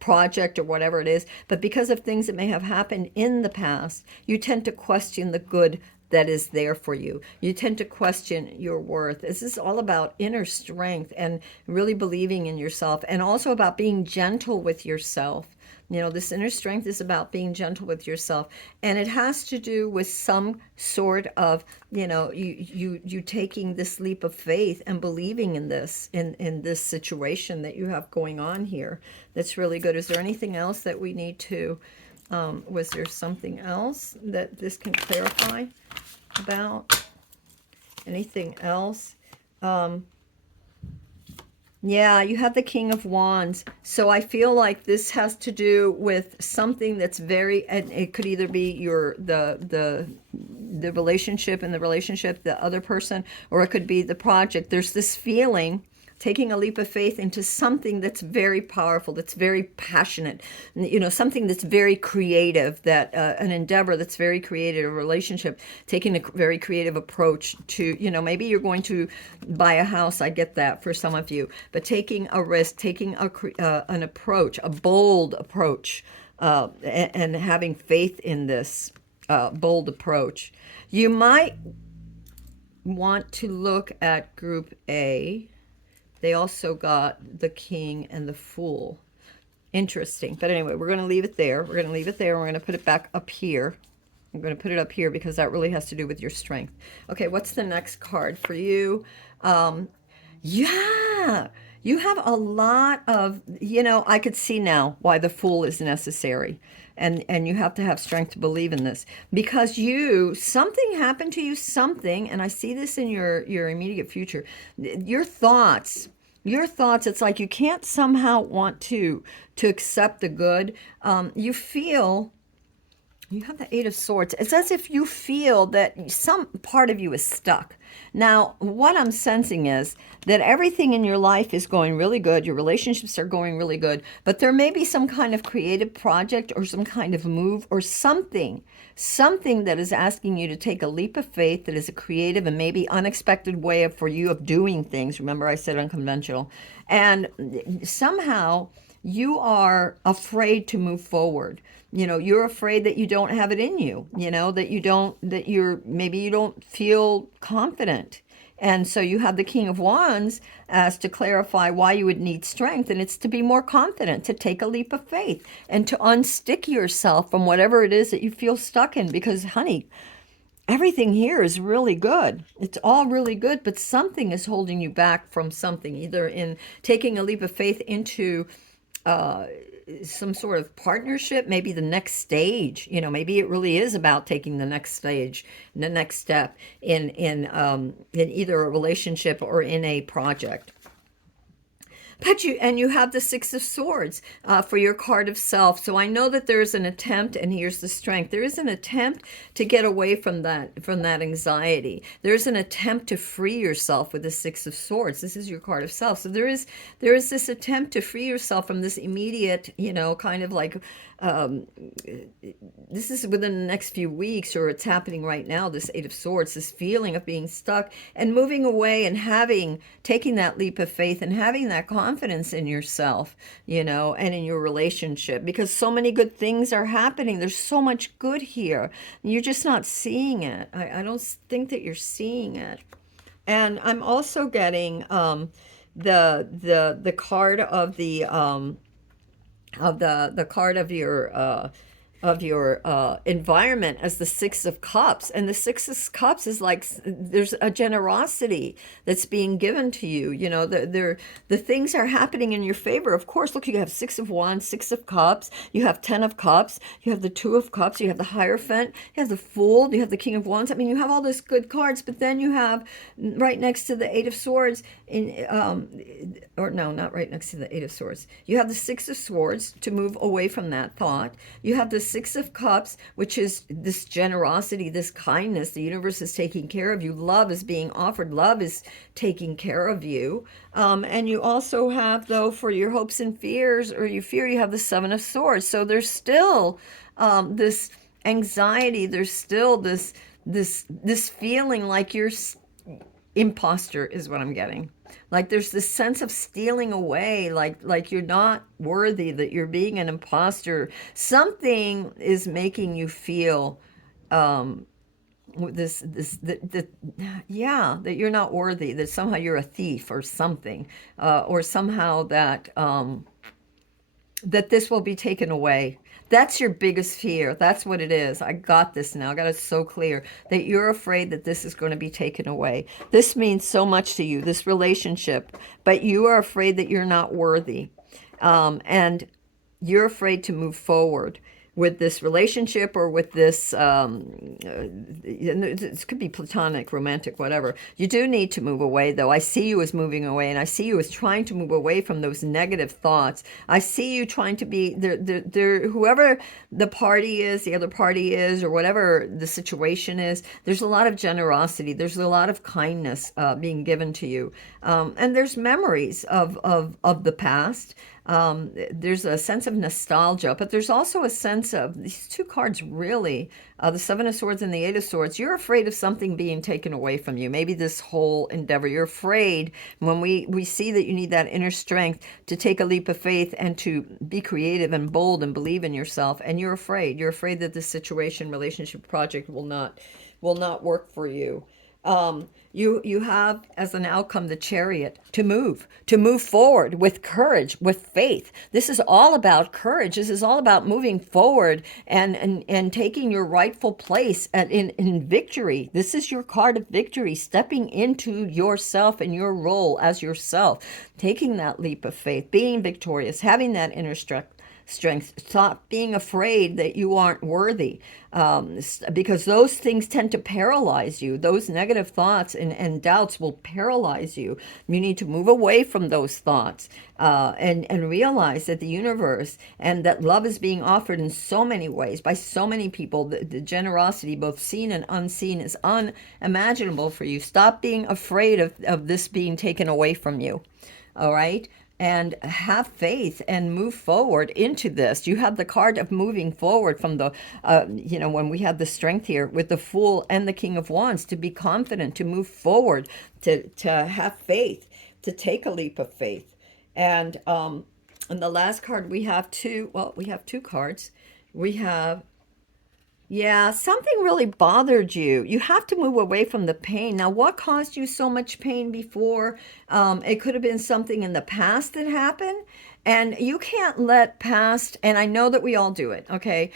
project or whatever it is, but because of things that may have happened in the past, you tend to question the good that is there for you. You tend to question your worth. This is all about inner strength and really believing in yourself, and also about being gentle with yourself. This inner strength is about being gentle with yourself, and it has to do with some sort of, you taking this leap of faith and believing in this situation that you have going on here. That's really good. Is there anything else that we need to, was there something else that this can clarify about? Anything else? Yeah, you have the King of Wands. So I feel like this has to do with something that's very, and it could either be the relationship, and the relationship, the other person, or it could be the project. There's this feeling, taking a leap of faith into something that's very powerful, that's very passionate, something that's very creative, that an endeavor that's very creative, a relationship, taking a very creative approach to, maybe you're going to buy a house. I get that for some of you, but taking a risk, taking an approach, a bold approach, and having faith in this bold approach. You might want to look at Group A. They also got the King and the Fool. Interesting. But anyway, we're going to leave it there. We're going to leave it there. We're going to put it back up here. I'm going to put it up here because that really has to do with your strength. Okay, what's the next card for you? Yeah, you have a lot of, I could see now why the Fool is necessary. And you have to have strength to believe in this because something happened to you, something, and I see this in your immediate future. Your thoughts, it's like you can't somehow want to accept the good. You feel you have the Eight of Swords. It's as if you feel that some part of you is stuck. Now, what I'm sensing is that everything in your life is going really good. Your relationships are going really good. But there may be some kind of creative project or some kind of move or something that is asking you to take a leap of faith that is a creative and maybe unexpected way for you of doing things. Remember, I said unconventional. And somehow you are afraid to move forward. You're afraid that you don't have it in you, maybe you don't feel confident. And so you have the King of Wands as to clarify why you would need strength. And it's to be more confident, to take a leap of faith and to unstick yourself from whatever it is that you feel stuck in. Because, honey, everything here is really good. It's all really good, but something is holding you back from something, either in taking a leap of faith into some sort of partnership, maybe the next stage. Maybe it really is about taking the next stage, the next step in either a relationship or in a project. But you have the Six of Swords for your card of self. So I know that there's an attempt, and here's the strength. There is an attempt to get away from that anxiety. There's an attempt to free yourself with the Six of Swords. This is your card of self. So there is this attempt to free yourself from this immediate, kind of like this is within the next few weeks, or it's happening right now, this Eight of Swords, this feeling of being stuck and moving away and taking that leap of faith and having that confidence in yourself, and in your relationship, because so many good things are happening. There's so much good here. You're just not seeing it. I don't think that you're seeing it. And I'm also getting the card of the card of your environment as the Six of Cups. And the Six of Cups is like there's a generosity that's being given to you. The things are happening in your favor. Of course, look, you have Six of Wands, Six of Cups, you have Ten of Cups, you have the Two of Cups, you have the Hierophant, you have the Fool, you have the King of Wands. I mean, you have all these good cards, but then you have right next to the Eight of Swords, or no, not right next to the Eight of Swords. You have the Six of Swords to move away from that thought. You have the Six of Cups, which is this generosity, this kindness. The universe is taking care of you. Love is being offered. Love is taking care of you. And you also have, though, for your hopes and fears, or you fear, you have the Seven of Swords. So there's still this anxiety. There's still this feeling like you're imposter is what I'm getting. Like there's this sense of stealing away, like you're not worthy, that you're being an imposter. Something is making you feel that you're not worthy, that somehow you're a thief or something, or somehow that this will be taken away. That's your biggest fear. That's what it is. I got this now. I got it so clear that you're afraid that this is going to be taken away. This means so much to you, this relationship, but you are afraid that you're not worthy. And you're afraid to move forward with this relationship, or with this, this could be platonic, romantic, whatever. You do need to move away, though. I see you as moving away, and I see you as trying to move away from those negative thoughts. I see you trying to be, whoever the party is, the other party is, or whatever the situation is, there's a lot of generosity. There's a lot of kindness being given to you. And there's memories of the past. There's a sense of nostalgia, but there's also a sense of these two cards really, the Seven of Swords and the Eight of Swords. You're afraid of something being taken away from you. Maybe this whole endeavor. You're afraid when we see that you need that inner strength to take a leap of faith and to be creative and bold and believe in yourself. And you're afraid. You're afraid that this situation, relationship, project will not work for you. You have as an outcome the Chariot, to move forward with courage, with faith. This is all about courage. This is all about moving forward and taking your rightful place in victory. This is your card of victory, stepping into yourself and your role as yourself, taking that leap of faith, being victorious, having that inner strength. Stop being afraid that you aren't worthy, because those things tend to paralyze you. Those negative thoughts and doubts will paralyze you. You need to move away from those thoughts, and realize that the universe and that love is being offered in so many ways by so many people. The generosity, both seen and unseen, is unimaginable for you. Stop being afraid of this being taken away from you. All right? And have faith and move forward into this. You have the card of moving forward from the, when we have the strength here with the Fool and the King of Wands, to be confident, to move forward, to have faith, to take a leap of faith. And the last card we have we have two cards. We have, yeah, something really bothered you. You have to move away from the pain. Now, what caused you so much pain before? It could have been something in the past that happened. And you can't let past, and I know that we all do it, okay?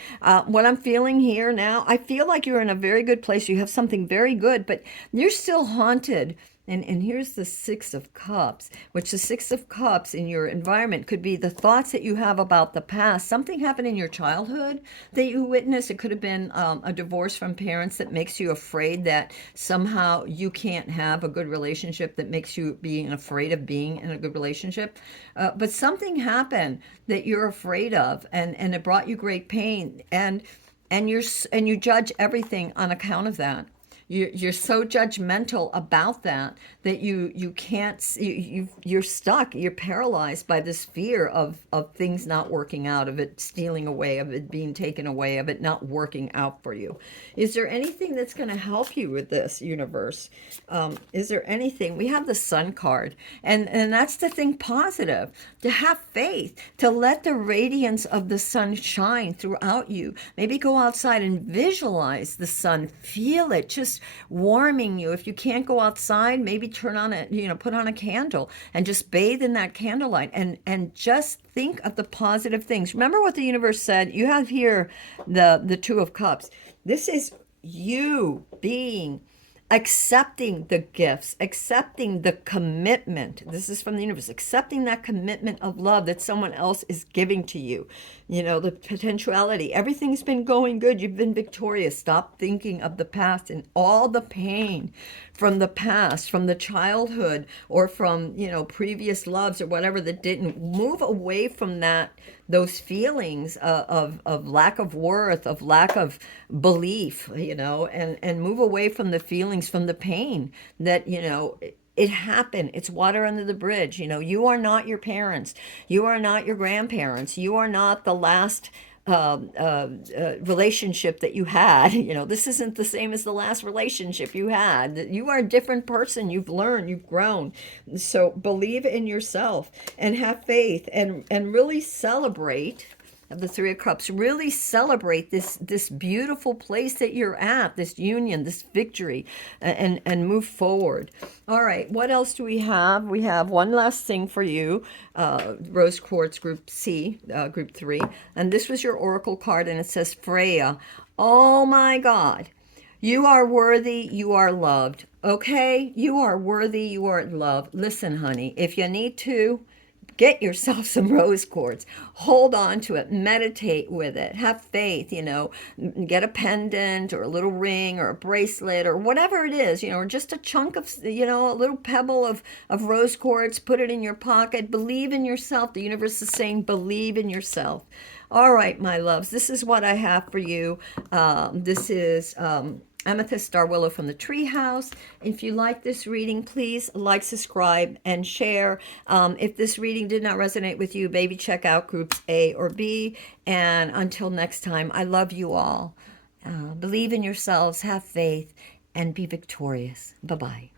What I'm feeling here now, I feel like you're in a very good place. You have something very good, but you're still haunted. And here's the Six of Cups, which the Six of Cups in your environment could be the thoughts that you have about the past. Something happened in your childhood that you witnessed. It could have been a divorce from parents that makes you afraid that somehow you can't have a good relationship, that makes you being afraid of being in a good relationship. But something happened that you're afraid of, and it brought you great pain. And you judge everything on account of that. You're so judgmental about that you can't, you're stuck, you're paralyzed by this fear of things not working out, of it stealing away, of it being taken away, of it not working out for you. Is there anything that's going to help you with this, universe? Is there anything? We have the Sun card, and that's the thing, positive, to have faith, to let the radiance of the sun shine throughout you. Maybe go outside and visualize the sun, feel it just warming you. If you can't go outside, maybe turn on put on a candle and just bathe in that candlelight, and just think of the positive things. Remember what the universe said. You have here the Two of Cups. This is you being accepting the gifts, accepting the commitment. This is from the universe, accepting that commitment of love that someone else is giving to you. The potentiality. Everything's been going good. You've been victorious. Stop thinking of the past and all the pain from the past, from the childhood, or from, previous loves or whatever that didn't. Move away from those feelings of lack of worth, of lack of belief, and move away from the feelings, from the pain that, it happened. It's water under the bridge. You are not your parents. You are not your grandparents. You are not the last relationship that you had. This isn't the same as the last relationship you had. You are a different person. You've learned, you've grown. So believe in yourself and have faith, and really celebrate. Of the Three of Cups, really celebrate this beautiful place that you're at, this union, this victory, and move forward. All right, what else do we have? We have one last thing for you, Rose Quartz Group C, Group 3, and this was your Oracle card, and it says, Freya, oh my God, you are worthy, you are loved, okay? You are worthy, you are loved. Listen, honey, if you need to, get yourself some rose quartz. Hold on to it. Meditate with it. Have faith, get a pendant or a little ring or a bracelet or whatever it is, or just a chunk of, a little pebble of rose quartz. Put it in your pocket. Believe in yourself. The universe is saying, believe in yourself. All right, my loves, this is what I have for you. This is Amethyst Star Willow from the Treehouse. If you like this reading, please like, subscribe, and share. If this reading did not resonate with you, baby, check out groups A or B. And until next time, I love you all. Believe in yourselves, have faith, and be victorious. Bye-bye.